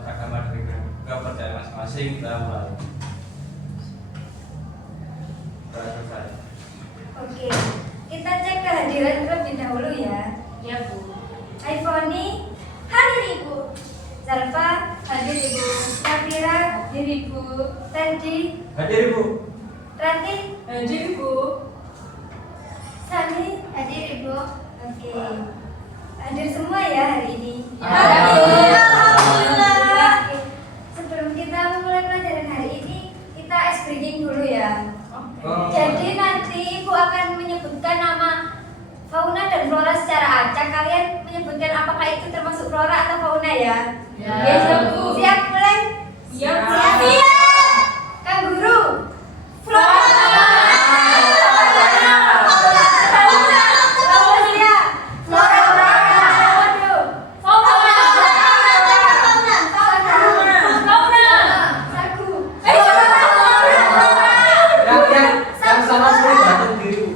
menurut agama dari kepercayaan masing-masing kita mulai. Selesai. Oke, kita cek kehadiran terlebih dahulu ya. Ya Bu. Aifoni hadir Ibu. Zalfa hadir Ibu. Nafira hadir Ibu. Tadi Hadir Ibu. Rati Hadir Bu. Sani hadir Ibu. Oke, hadir semua ya hari ini. Hadir. Alhamdulillah. Oke. Sebelum kita memulai pelajaran hari ini, kita ice breaking dulu ya. Oh. Jadi nanti Ibu akan menyebutkan nama fauna dan flora secara acak. Kalian menyebutkan apakah itu termasuk flora atau fauna ya? Ya. Siap, Bu. Siap mulai? Siap. Siap. Kanguru. Flora. Yang sama sekali batin diri Bu.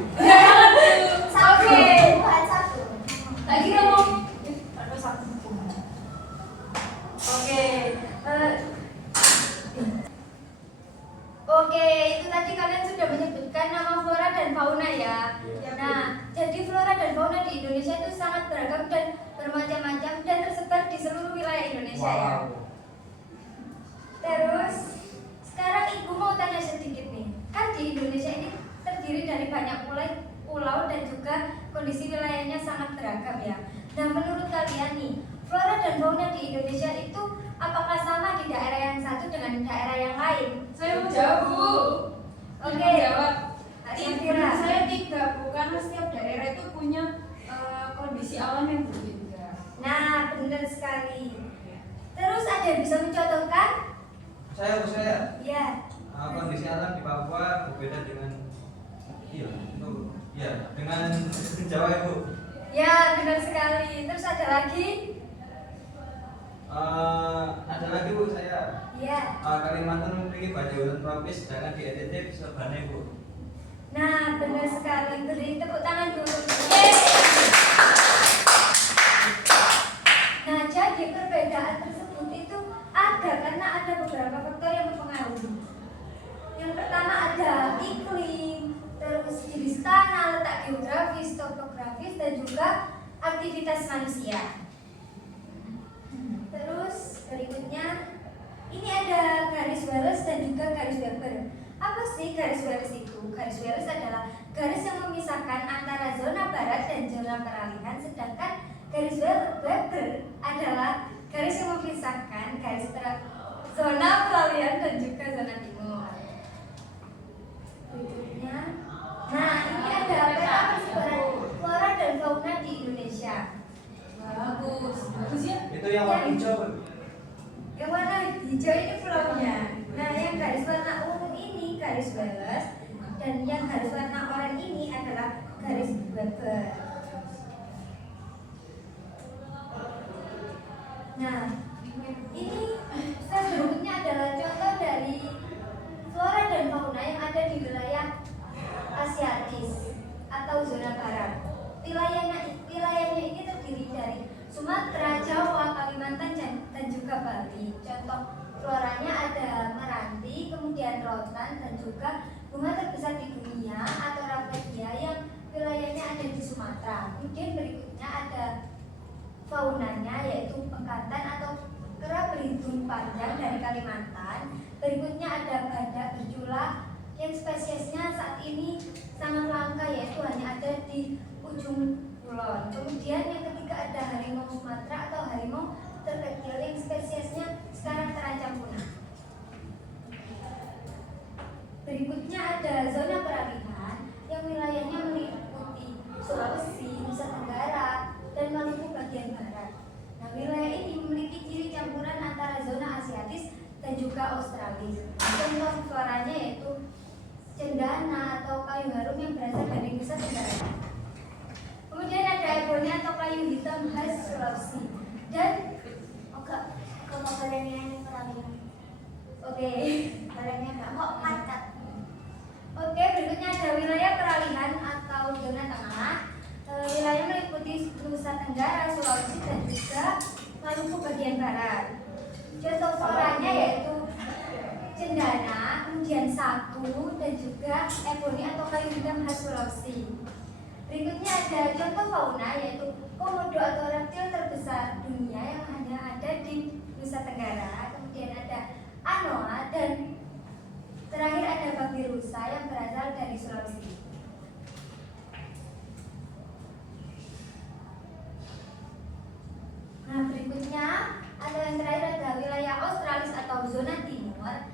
Oke, itu tadi kalian sudah menyebutkan nama flora dan fauna ya. Nah, jadi flora dan fauna di Indonesia itu sangat beragam dan bermacam-macam dan tersebar di seluruh wilayah Indonesia ya. Terus, sekarang Ibu mau tanya sedikit nih. Kan di Indonesia ini terdiri dari banyak pulau dan juga kondisi wilayahnya sangat beragam ya. Nah, menurut kalian nih, flora dan fauna di Indonesia itu apakah sama di daerah yang satu dengan daerah yang lain? Saya mau jawab Bu. Oke. Jawab. Nafira. Saya tidak Bu, karena setiap daerah itu punya kondisi alam yang berbeda. Nah, benar sekali. Terus ada yang bisa mencontohkan? Saya Ya. kondisi alam di Papua berbeda dengan dengan Jawa Ibu. Ya, benar sekali. Terus ada lagi? Ada lagi Bu, saya Ya. Kalimantan memiliki banyak hutan tropis, sedangkan di NTT sabana Bu. Nah, benar sekali. Beri tepuk tangan dulu. Nah, jadi perbedaan tersebut itu ada karena ada beberapa faktor yang mempengaruhi. Yang pertama ada iklim, terus jenis tanah, letak geografis, topografis, dan juga aktivitas manusia. Terus berikutnya, ini ada garis Wallace dan juga garis Weber. Apa sih garis Wallace itu? Garis Wallace adalah garis yang memisahkan antara zona barat dan zona peralihan, sedangkan garis Weber adalah garis yang memisahkan zona peralihan dan juga zona timur. Berikutnya, nah ini ada peta persebaran flora dan fauna di Indonesia. Bagus. Bagus ya? Itu yang warna hijau. Yang warna hijau ini pulaunya. Nah, yang garis warna ungu ini garis Wallace, dan yang garis warna oranye ini adalah garis Weber. Nah, ini selanjutnya adalah contoh dari flora dan fauna yang ada di wilayah Asiatis atau zona barat. Wilayahnya ini terdiri dari Sumatera, Jawa, Kalimantan, dan juga Bali. Contoh floranya ada meranti, kemudian rotan, dan juga bunga terbesar di dunia atau rafflesia yang wilayahnya ada di Sumatera. Kemudian berikutnya ada faunanya yaitu bekantan atau kera berhidung panjang dari Kalimantan. Berikutnya ada badak bercula yang spesiesnya saat ini sangat langka, yaitu hanya ada di ujung kulon. Kemudian yang ketiga ada harimau Sumatera atau harimau terkecil yang spesiesnya sekarang terancam punah. Berikutnya ada zona peralihan yang wilayahnya meliputi Sulawesi, Nusa Tenggara, dan Maluku bagian barat. Nah, wilayah ini memiliki ciri campuran antara zona Asiatis dan juga Australis. Contoh floranya yaitu cendana atau kayu harum yang berasal dari Nusa Tenggara. Kemudian ada ebony atau kayu hitam khas Sulawesi. Dan kalau badannya peralihan. oke, Badannya nggak kok macet. Oke, berikutnya ada wilayah peralihan atau zona tengah. Wilayah meliputi Nusa Tenggara, Sulawesi, dan juga Maluku bagian barat. Contoh sagu, dan juga eboni atau kayu hitam khas Sulawesi. Berikutnya ada contoh fauna yaitu komodo atau reptil terbesar dunia yang hanya ada di Nusa Tenggara. Kemudian ada anoa dan terakhir ada babi rusa yang berasal dari Sulawesi. Nah, berikutnya atau yang terakhir ada wilayah Australis atau zona timur.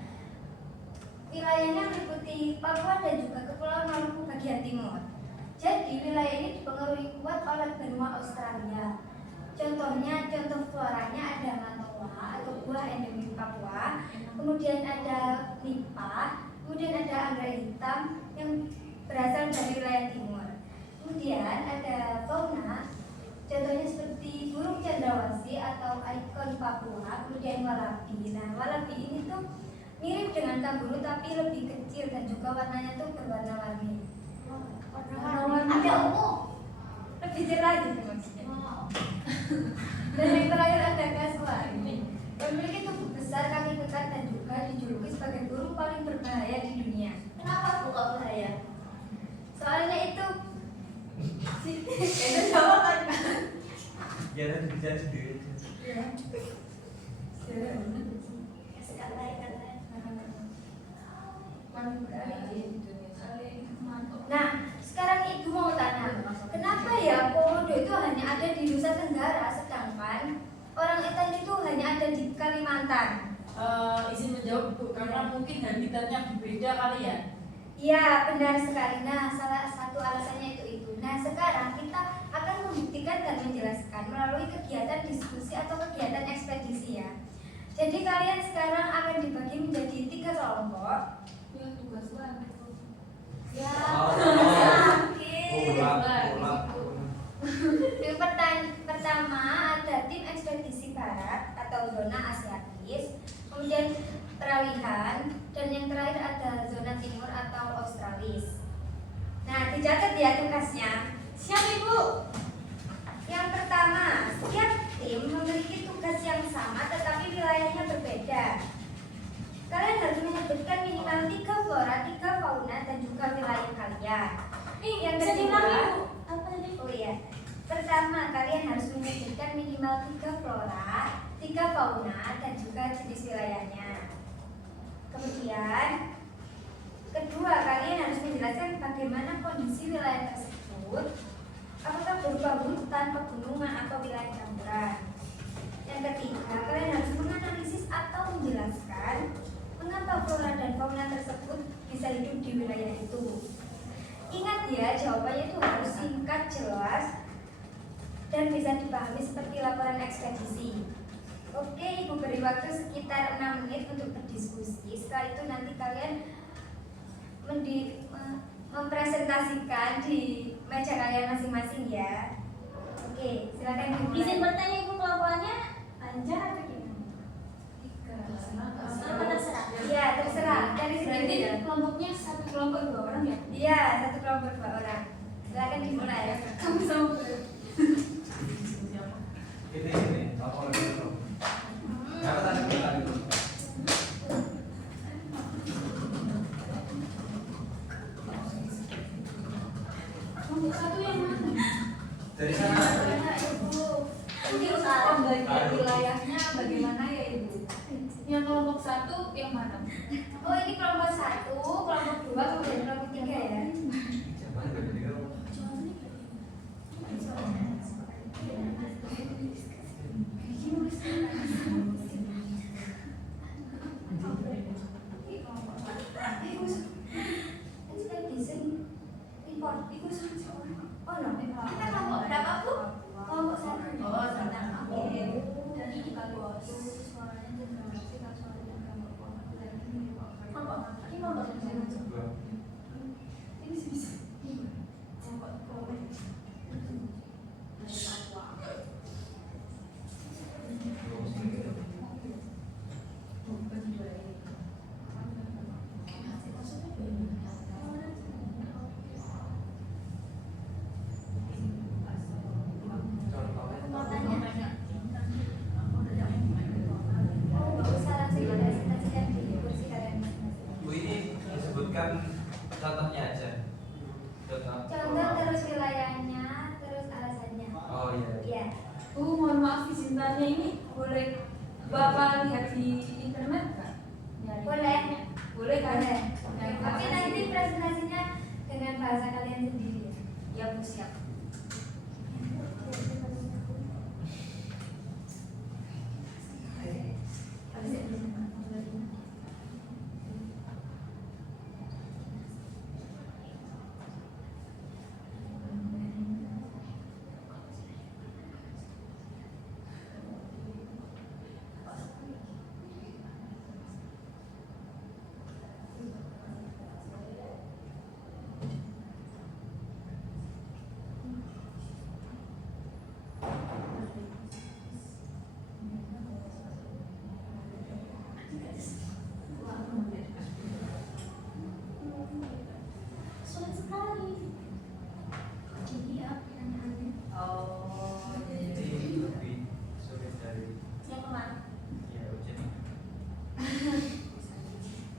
Wilayahnya meliputi Papua dan juga Kepulauan Maluku bagian timur. Jadi wilayah ini dipengaruhi kuat oleh benua Australia. Contohnya, contoh floranya ada matoa atau buah endemik Papua, kemudian ada nipah, kemudian ada anggrek hitam yang berasal dari wilayah timur. Kemudian ada fauna, contohnya seperti burung cendrawasih atau ikon Papua, kemudian walabi. Nah, walabi ini tuh mirip dengan kanguru tapi lebih kecil dan juga warnanya tuh berwarna-warni. Ada ungu. Lebih cerah gitu maksudnya. Wow. Dan yang terakhir ada kasuari. Memiliki tubuh besar, kaki kekar dan juga dijuluki sebagai burung paling berbahaya di dunia. Kenapa bukan bahaya? Soalnya itu itu sama kan? Ya nanti bicara sendiri. Ya. Nah, sekarang ibu mau tanya, kenapa ya komodo itu hanya ada di Nusa Tenggara, sedangkan orang etan itu hanya ada di Kalimantan? Izin menjawab Bu, karena mungkin habitatnya berbeda kali ya. Iya, benar sekali. Nah, salah satu alasannya itu. Nah, sekarang kita akan membuktikan dan menjelaskan melalui kegiatan diskusi atau kegiatan ekspedisi ya. Jadi kalian sekarang akan dibagi menjadi 3 kelompok. Ya tugas banget. Ya. Ulang. Yang pertama ada tim ekspedisi barat atau zona Asiatis, kemudian peralihan, dan yang terakhir ada zona timur atau Australis. Nah, dicatat ya tugasnya. Siap Ibu. Yang pertama, setiap tim memiliki tugas yang sama tetapi wilayahnya berbeda. Kalian harus menyebutkan minimal 3 flora, 3 fauna, dan juga wilayah kalian. Yang Bisa diulangi, kedua, Bu? Apa tadi? oh iya. Pertama, kalian harus menyebutkan minimal 3 flora, 3 fauna, dan juga jenis wilayahnya. Kemudian, kedua, kalian harus menjelaskan bagaimana kondisi wilayah tersebut, apakah berupa hutan, pegunungan, atau wilayah campuran. Yang ketiga, kalian harus menganalisis atau menjelaskan mengapa flora dan fauna tersebut bisa hidup di wilayah itu. Ingat ya, jawabannya itu harus singkat, jelas, dan bisa dipahami seperti laporan ekspedisi. Oke, Ibu beri waktu sekitar 6 menit untuk berdiskusi. Setelah itu nanti kalian mempresentasikan di meja kalian masing-masing ya. Oke, silakan dimulai. Izin bertanya Ibu, kelompokannya panjang atau gimana? 3. Terserah. Iya, terserah. Dari Berarti sini. kelompoknya satu kelompok 2 orang ya? Iya, satu kelompok 2 orang. Silakan dimulai. Kamu sama Ini lapor dulu. Siapa tadi bilang itu? kelompok 1 yang mana? Dari sana. Bagaimana Ibu? Nanti usaha pembagian wilayahnya bagaimana ya Ibu? Yang kelompok 1 yang mana? Oh, ini kelompok 1, kelompok 2, kemudian kelompok 3 ya. Siapa yang beda dia? Kita kelompok berapa, Bu? Kelompok 1. Oh, tentang Oke. dan ini bagus. Kelompok ini kelompok contohnya aja. Contoh terus wilayahnya, terus alasannya. Oh iya. Iya. Mohon maaf izin tanya, ini boleh Bapak lihat di internet nggak? Nyari Boleh. Boleh kan? Boleh. Nyari Tapi apa? nanti presentasinya dengan bahasa kalian sendiri. Ya Bu, siap. Sulit sekali. Jadi ya pertanyaannya. Oh, Jadi lebih sulit dari Yang kemarin. ya ujian.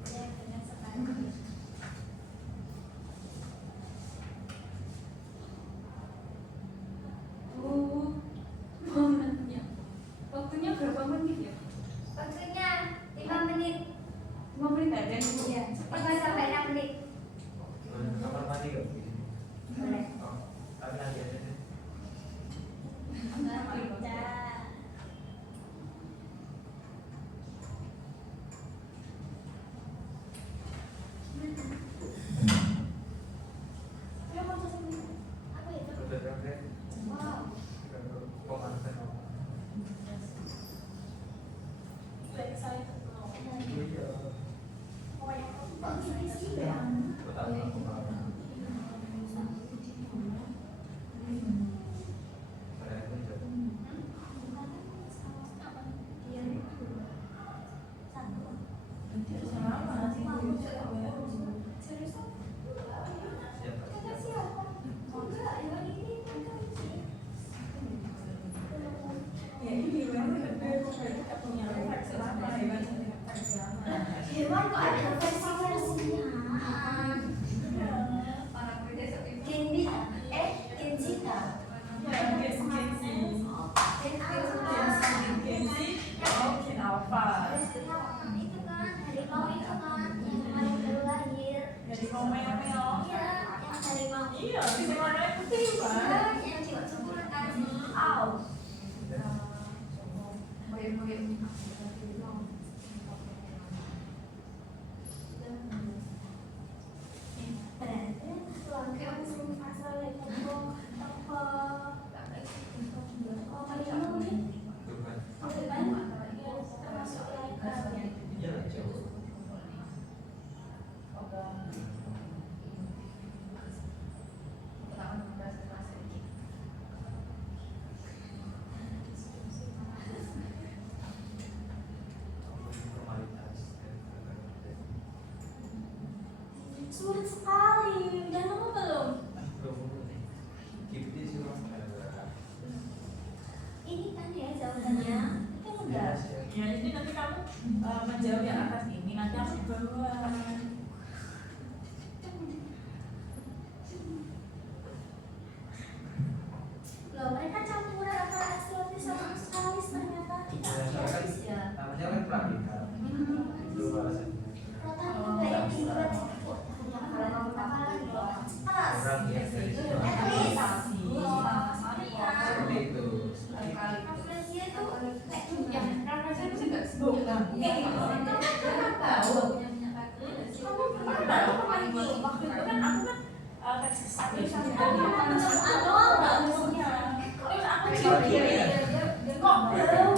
Ya benar sekali. mau nanya. Waktunya berapa menit ya? Waktunya 5 menit. 5 menit aja nih Bu. Iya. 5 sampai 6 menit. Kamar mandi nggak? Boleh. Oh, tapi nanti aja deh. Enggak bisa. Ya mau jadi apa itu? Udah sampai Wow. pemanasan apa? Baik saya ketemu. Iya. Pokoknya bagus sih ya. Pertama pemanasan. Saya aja. Siapa? Hewan kok ada versi-versinya? Genbi, Gensita. Itu kan harimau itu kan yang kemarin baru lahir. Iya, yang harimau. Yang jiwa subur kan. Au. Iya, jauh. Formalitas. Sulit sekali. Udah lama belum? Gitu sih Mas. Ini kan ya jawabannya. Itu enggak. Ya, jadi nanti kamu menjawab yang atas ini, nanti aku di bawah. Loh, mereka campuran antara eksotis sama australis ternyata tidak eksotis ya. Namanya kan praktikal. Itu alasannya. Rata-rata kayak di luar situ. Kalau mau pertama lagi tas. Orang yang dari situ. Seperti itu. Rafflesia itu kayak Yang Rafflesia itu sih nggak Bukan. tahu. Pernah tahu waktu itu kan aku kan versi satu sampai Terus aku Iya. kok bau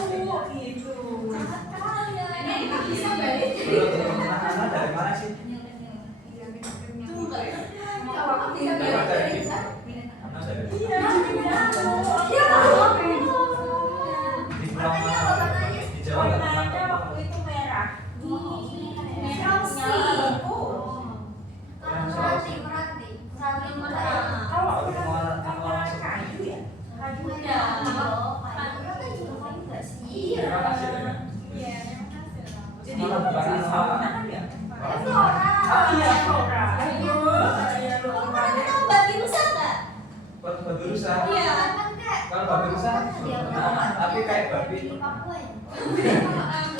gitu. Ini kita bisa balik. Anak dari mana sih? Tuh nggak ya? Aku bisa balik dari kita. Anak dari Iya. di Pulau mana? Di Jawa nggak pernah. Warnanya waktu itu merah. Kalau Aku aku mau kan orang kayu ya. Kayunya. Terima kasih. Iya. Jadi Malah bukan fauna anak. kan ya? Orang. Oh iya, flora. Aduh. rusa. Iya. Kalau babi rusa, tapi kayak babi. Di Papua ya?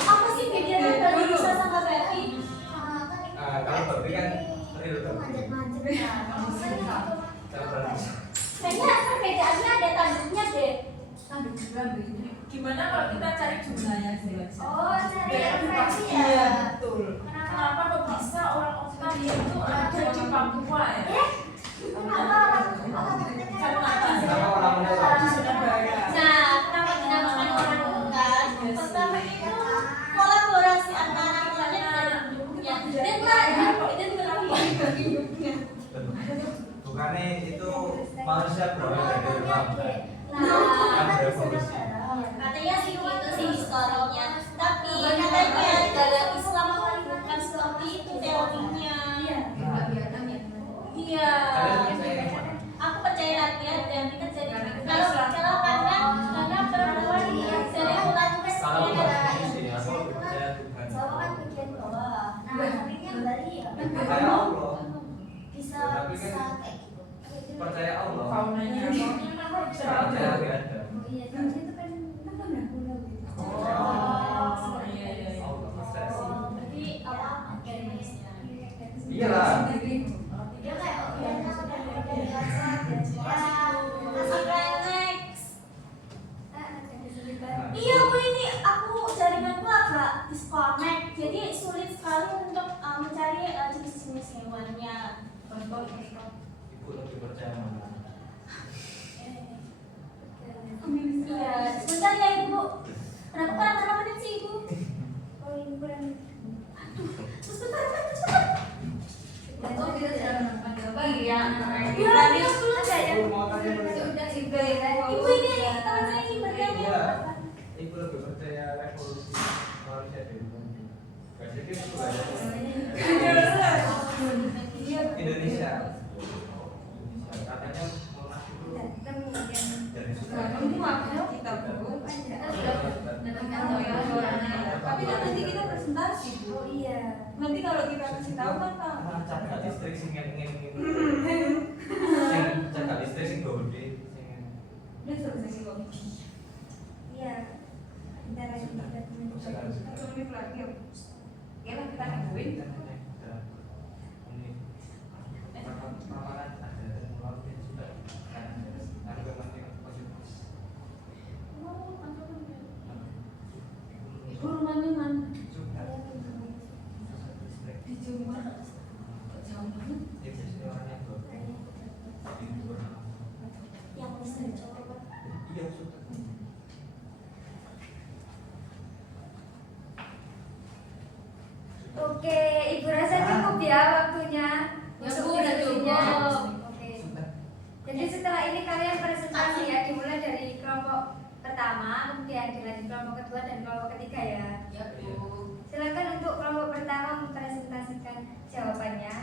Apa sih bedanya babi rusa sama babi? Kalau babi kan real Itu babi. manjat-manjat ya. Kalau babi rusa. Kayaknya perbedaannya ada tanduknya deh. Tanduk babi. Gimana kalau kita cari jumlahnya sih? Oh, cari Biar referensi Iya, ya. betul. Kenapa kok bisa orang Australia itu ada di Papua ya? Kenapa orang Kenapa orang menolak? Di Surabaya. Nah, kenapa dinamakan orang hutan? Pertama itu kolaborasi antara planet dan penduduknya. Dan kenapa hidupnya? Bukannya itu manusia berawal dari Islam. Nah, Kan berevolusi. katanya sih gitu sih historinya. Tapi katanya negara Islam bukan seperti itu teorinya. Iya. Kalian percaya yang mana? Aku percaya rakyat dan kita jadi kalau karena perempuan dari hutan itu Kalau sebenarnya bukan adalah sih, aku lebih percaya Tuhan. Jawa kan bagian bawah. Nah, sampingnya Bali ya. Percaya Allah. Bisa Tapi kan bisa kayak gitu. percaya Allah. Faunanya apa? Percaya nggak ada. Oh iya, kan itu kan pulau gitu. Oh, iya, iya, iya. Allah percaya sih. berarti apa dari manusia. Iya lah. Dia kayak oh iya, nah, udah dari kaca dan Ya, masukkan next. sejarah. Iya Bu, ini aku jaringanku agak disconnect, jadi sulit sekali untuk mencari jenis-jenis hewannya. Ibu lebih percaya mana? Iya, sebentar ya Ibu. Berapa menit sih Ibu? Oh ini kurang. Sebentar. Oh, kita jalan panjang banget. Iya. Iya, Iya, Ada ya? Ibu mau tanya mana? Sudah juga ya. Ibu ini teman saya ini bertanya. Iya. Ibu lebih percaya revolusi manusia dari bumi. Gak sedikit itu aja. Iya. Indonesia. Katanya mau masuk dulu dari Kamu apa kita belum? Tapi kan nanti kita presentasi Bu. Oh iya. Nanti kalau kita kasih tahu kan Pak. Jaga listrik sing ngene jaga listrik sing gede sing Udah selesai kok. Iya. Bentar lagi kita Satu menit lagi ya. Ya lah kita nungguin. Ibu rumahnya mana? Di Jember. Jauh banget. Yang bisa dicoba. Oke, Ibu rasa cukup ya waktunya Ya, untuk Bu, udah diskusinya? cukup. Oke. Jadi setelah ini kalian presentasi ya, dimulai dari kelompok pertama, kemudian dilanjut kelompok kedua dan kelompok ketiga ya. Ya Bu. Silakan untuk kelompok pertama mempresentasikan jawabannya.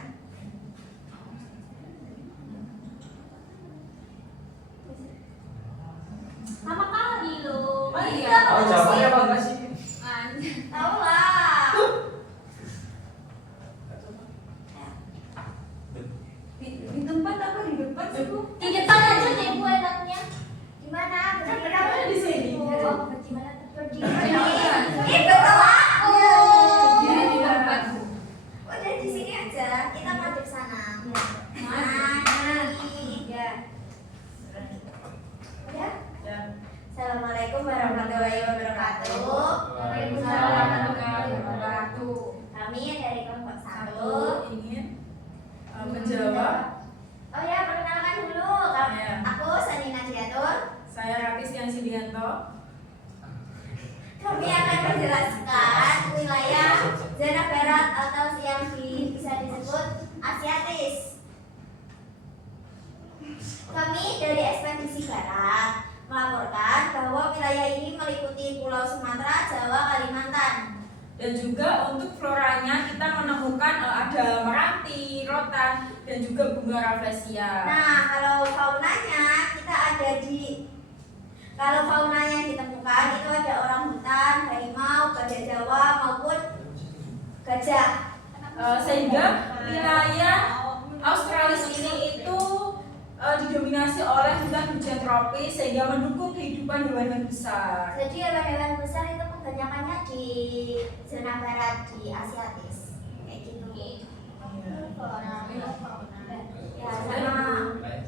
Sama kali loh. Oh iya. Tahu jawabannya apa enggak sih? Tahu lah. Di tempat apa di depan sih Bu? Di depan aja deh Bu enaknya. Gimana? Kenapa di sini? Oh, gimana? Berdiri. Ini betul aku. Jadi di depan Bu. Udah di sini aja. Kita madep sana. Nah, Ya. Ya. Ya. Assalamualaikum warahmatullahi wabarakatuh. Waalaikumsalam warahmatullahi wabarakatuh. Kami dari kelompok 1 Satu ingin menjawab. Oh ya, perkenalkan dulu. Ya. Aku Sanina Diatur. Saya Ratis Yang Sidianto. Kami akan menjelaskan wilayah zona barat atau yang bisa disebut Asiatis. Kami dari ekspedisi barat melaporkan bahwa wilayah ini meliputi Pulau Sumatera, Jawa, Kalimantan. Dan juga untuk floranya kita menemukan ada meranti, rotan, dan juga bunga rafflesia. Nah, kalau faunanya yang ditemukan itu ada orang hutan, harimau, gajah Jawa maupun gajah. Sehingga wilayah Australia ini itu didominasi oleh hutan-hujan tropis sehingga mendukung kehidupan hewan besar. Jadi hewan-hewan besar itu kebanyakannya di zona barat di Asiatis kayak gitu.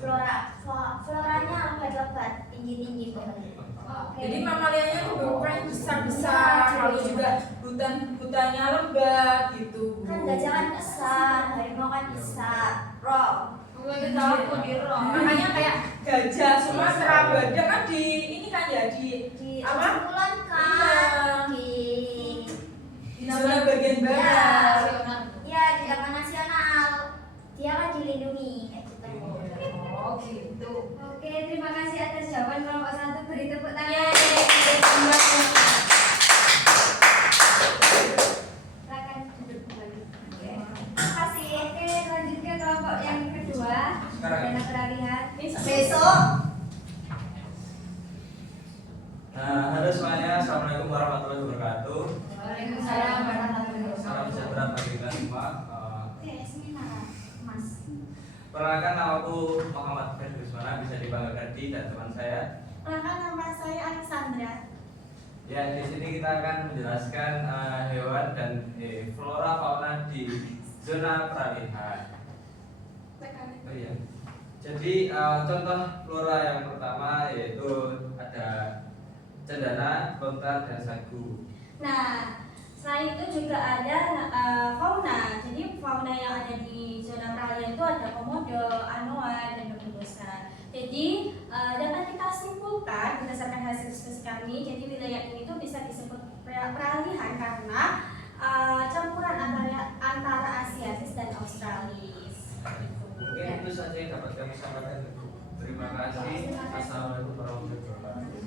Flora, ya sama floranya lebat-lebat, tinggi-tinggi pokoknya. Jadi mamalianya itu berukuran besar-besar, lalu juga hutannya lebat gitu. Kan gajah kan besar, harimau kan besar, rock. Makanya kayak gajah, Sumatera, badak kan di ini kan ya di apa? Bulan kan Iya. di Zona bagian barat. ya di Taman Nasional. Dia kan dilindungi kayak gitu. Oh gitu. Oke, terima kasih atas jawaban kelompok 1. Beri tepuk tangan. Silakan duduk kembali. Oke. Terima kasih. Oke, lanjut ke kelompok yang kedua. Sekarang. Dana peralihan. Besok. Nah, halo semuanya, assalamualaikum warahmatullahi wabarakatuh. Waalaikumsalam warahmatullahi Salam wabarakatuh. sejahtera bagi kita semua. Seminar, Mas. Perkenalkan, nama aku Muhammad Februsmana, bisa dipanggil Ferdi, dan teman saya. Perkenalkan, nama saya Alexandra. Ya, di sini kita akan menjelaskan hewan dan flora fauna di zona peralihan. Oh iya. Jadi contoh flora yang pertama yaitu ada cendana, lontar, dan sagu. Nah, selain itu juga ada fauna. Jadi fauna yang ada di zona peralihan itu ada komodo, anoa, dan domba. Jadi dapat kita simpulkan berdasarkan hasil diskusi kami. Jadi wilayah ini tuh bisa disebut peralihan karena campuran antara Asiatis dan Australis. Mungkin itu saja yang dapat kami sampaikan. Terima kasih. Assalamualaikum warahmatullahi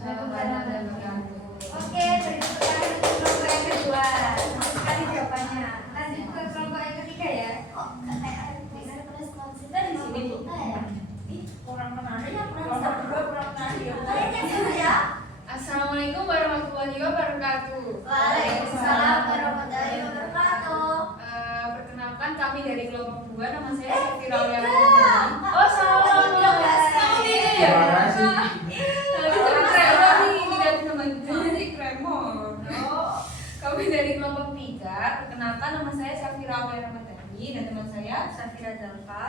wabarakatuh. Oke, beri tepuk tangan untuk kelompok yang kedua. Bagus sekali jawabannya. Lanjut ke kelompok yang ketiga ya. Oh, kayak ada respons Kita di sini tuh. Orang menarik, kelompok kedua kurang menarik. Kayaknya gitu ya. Assalamualaikum warahmatullahi wabarakatuh. Waalaikumsalam warahmatullahi wabarakatuh. Perkenalkan kami dari kelompok 2, nama saya Safira Beda. Auliana. Oh salah. Terima kasih. Kami dari kelompok 3. Perkenalkan, nama saya Safira Auliana dan teman saya Safira Zalfa.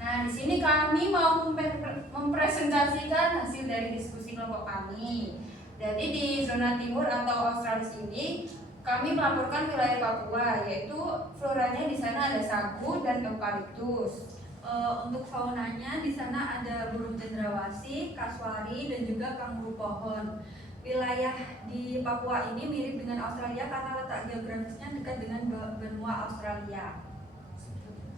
Nah, di sini kami mau mempresentasikan hasil dari diskusi kelompok kami. Jadi di zona timur atau Australis ini kami melaporkan wilayah Papua, yaitu floranya di sana ada sagu dan eukaliptus. Untuk faunanya di sana ada burung cendrawasih, kasuari, dan juga kanguru pohon. Wilayah di Papua ini mirip dengan Australia karena letak geografisnya dekat dengan benua Australia.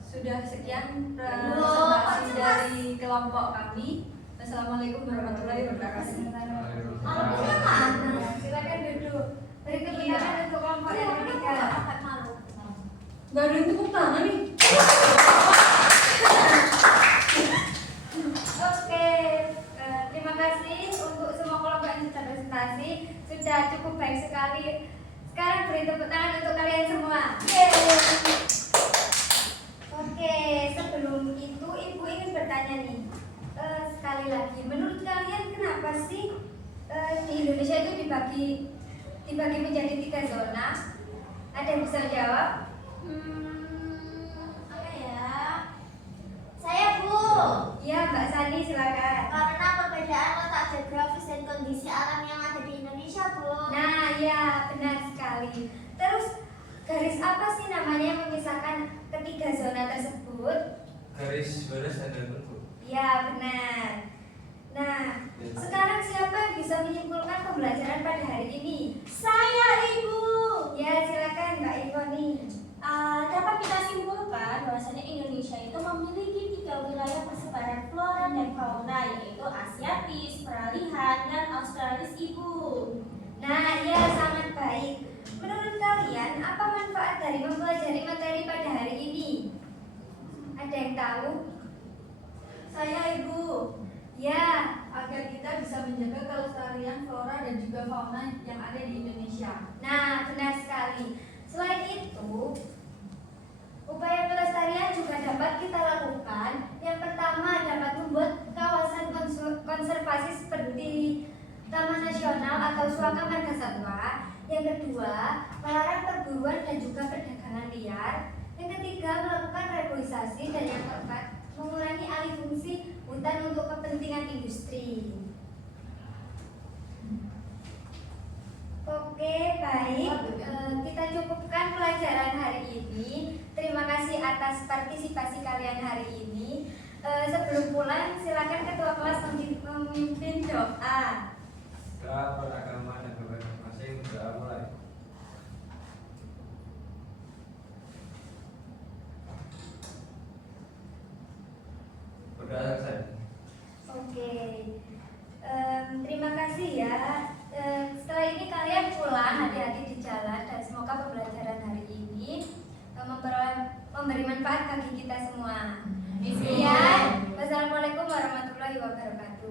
Sudah sekian presentasi dari kelompok kami. Assalamualaikum warahmatullahi wabarakatuh. Malunya mana? Silakan duduk. Beri tepuk tangan untuk kelompok yang ketiga. Angkat malu. Gak ada yang tepuk tangan nih. Oke, terima kasih untuk semua kelompok yang sudah presentasi. Sudah cukup baik sekali. Sekarang beri tepuk tangan untuk kalian semua. Oke, sebelum itu Ibu ingin bertanya nih. Sekali lagi, menurut kalian kenapa sih di Indonesia itu dibagi menjadi 3 zona? Ada yang bisa jawab? Apa ya? Saya Bu. Ya, Mbak Sani silakan. Karena perbedaan letak geografis dan kondisi alam yang ada di Indonesia, Bu. Nah, ya benar sekali. Terus garis apa sih namanya yang memisahkan ketiga zona tersebut? Garis baris dan bentuk. Ya benar. Nah, sekarang siapa yang bisa menyimpulkan pembelajaran pada hari ini? Saya Ibu. Ya silakan Mbak Ivoni. Dapat kita simpulkan bahwasanya Indonesia itu memiliki 3 wilayah persebaran flora dan fauna, yaitu Asiatis, Peralihan, dan Australis, Ibu. Nah, ya sangat baik. Menurut kalian, apa manfaat dari mempelajari materi pada hari ini? Ada yang tahu? Saya Ibu. Ya, Agar kita bisa menjaga kelestarian flora dan juga fauna yang ada di Indonesia. nah benar sekali. Selain itu, upaya pelestarian juga dapat kita lakukan. Yang pertama dapat membuat reforestation dan yang keempat mengurangi alih fungsi hutan untuk kepentingan industri. Oke, baik. Kita cukupkan pelajaran hari ini. Terima kasih atas partisipasi kalian hari ini. Sebelum pulang, silakan ketua kelas memimpin doa. Doa beragama dan masing-masing sudah mulai. Berdoa selesai. Oke, terima kasih ya. Setelah ini kalian pulang, hati-hati di jalan dan semoga pembelajaran hari ini memberi manfaat bagi kita semua. Sekian, wassalamualaikum warahmatullahi wabarakatuh.